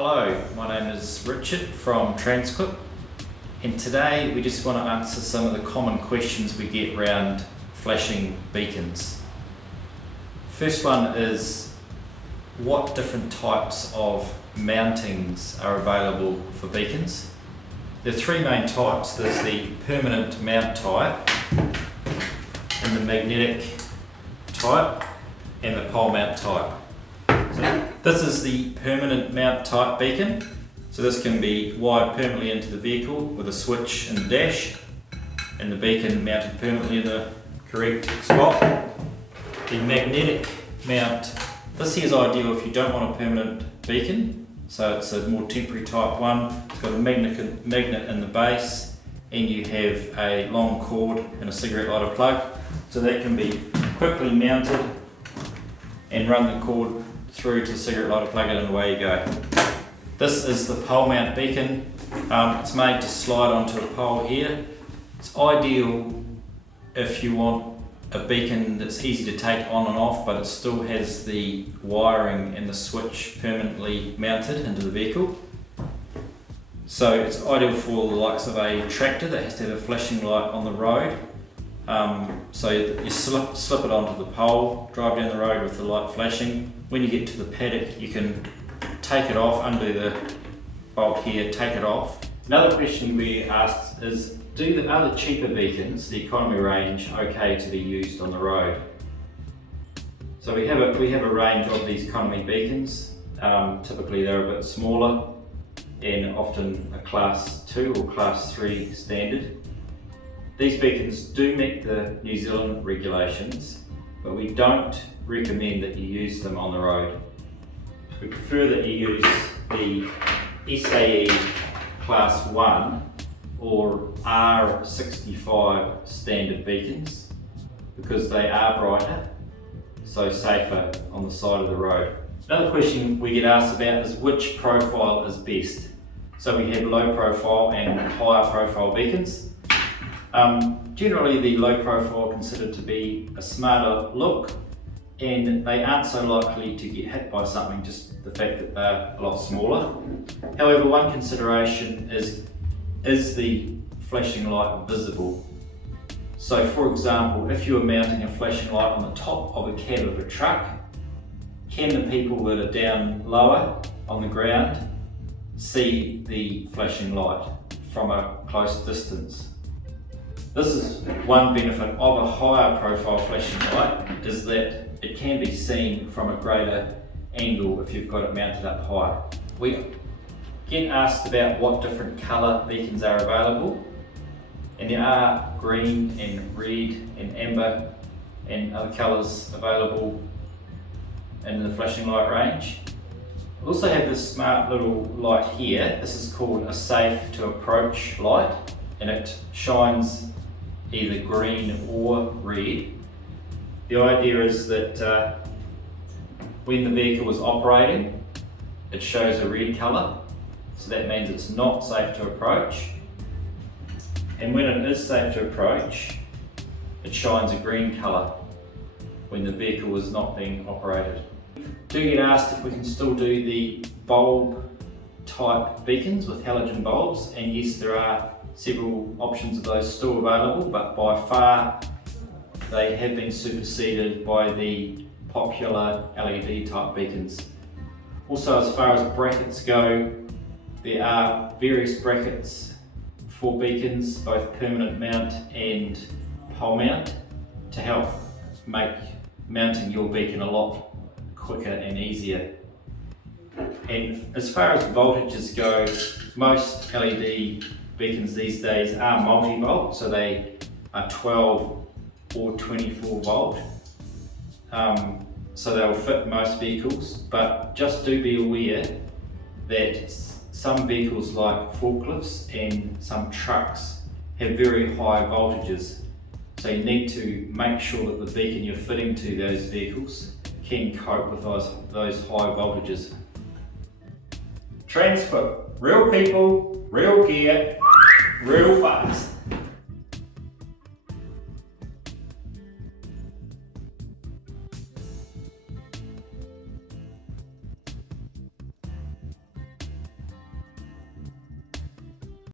Hello, my name is Richard from Transclip, and today we just want to answer some of the common questions we get around flashing beacons. First one is, what different types of mountings are available for beacons? There are three main types. There's the permanent mount type, and the magnetic type, and the pole mount type. So this is the permanent mount type beacon. So this can be wired permanently into the vehicle with a switch and dash, and the beacon mounted permanently in the correct spot. The magnetic mount, this here is ideal if you don't want a permanent beacon, so it's a more temporary type one. It's got a magnet in the base, and you have a long cord and a cigarette lighter plug, so that can be quickly mounted and run the cord through to the cigarette lighter, plug it in, and away you go. This is the pole mount beacon. It's made to slide onto a pole here. It's ideal if you want a beacon that's easy to take on and off, but it still has the wiring and the switch permanently mounted into the vehicle. So it's ideal for the likes of a tractor that has to have a flashing light on the road. So you slip it onto the pole, drive down the road with the light flashing. When you get to the paddock, you can take it off, undo the bolt here, take it off. Another question we asked is, are the cheaper beacons, the economy range, okay to be used on the road? So we have a range of these economy beacons. Typically they're a bit smaller and often a class 2 or class 3 standard. These beacons do meet the New Zealand regulations, but we don't recommend that you use them on the road. We prefer that you use the SAE class 1 or R65 standard beacons because they are brighter, so safer on the side of the road. Another question we get asked about is which profile is best. So we have low profile and higher profile beacons. Generally the low profile considered to be a smarter look, and they aren't so likely to get hit by something, just the fact that they're a lot smaller. However, one consideration is the flashing light visible? So for example, if you are mounting a flashing light on the top of a cab of a truck, can the people that are down lower on the ground see the flashing light from a close distance? This is one benefit of a higher profile flashing light, is that it can be seen from a greater angle if you've got it mounted up high. We get asked about what different colour beacons are available, and there are green and red and amber and other colours available in the flashing light range. We also have this smart little light here. This is called a safe to approach light, and it shines either green or red. The idea is that when the vehicle is operating, it shows a red colour, so that means it's not safe to approach. And when it is safe to approach, it shines a green colour when the vehicle is not being operated. Do get asked if we can still do the bulb type beacons with halogen bulbs, and yes, there are several options of those still available, but by far they have been superseded by the popular LED type beacons. Also, as far as brackets go, there are various brackets for beacons, both permanent mount and pole mount, to help make mounting your beacon a lot quicker and easier. And as far as voltages go, most LED beacons these days are multi-volt, so they are 12 or 24 volt. So they'll fit most vehicles, but just do be aware that some vehicles like forklifts and some trucks have very high voltages. So you need to make sure that the beacon you're fitting to those vehicles can cope with those high voltages. Transclip, real people, real gear, real fast.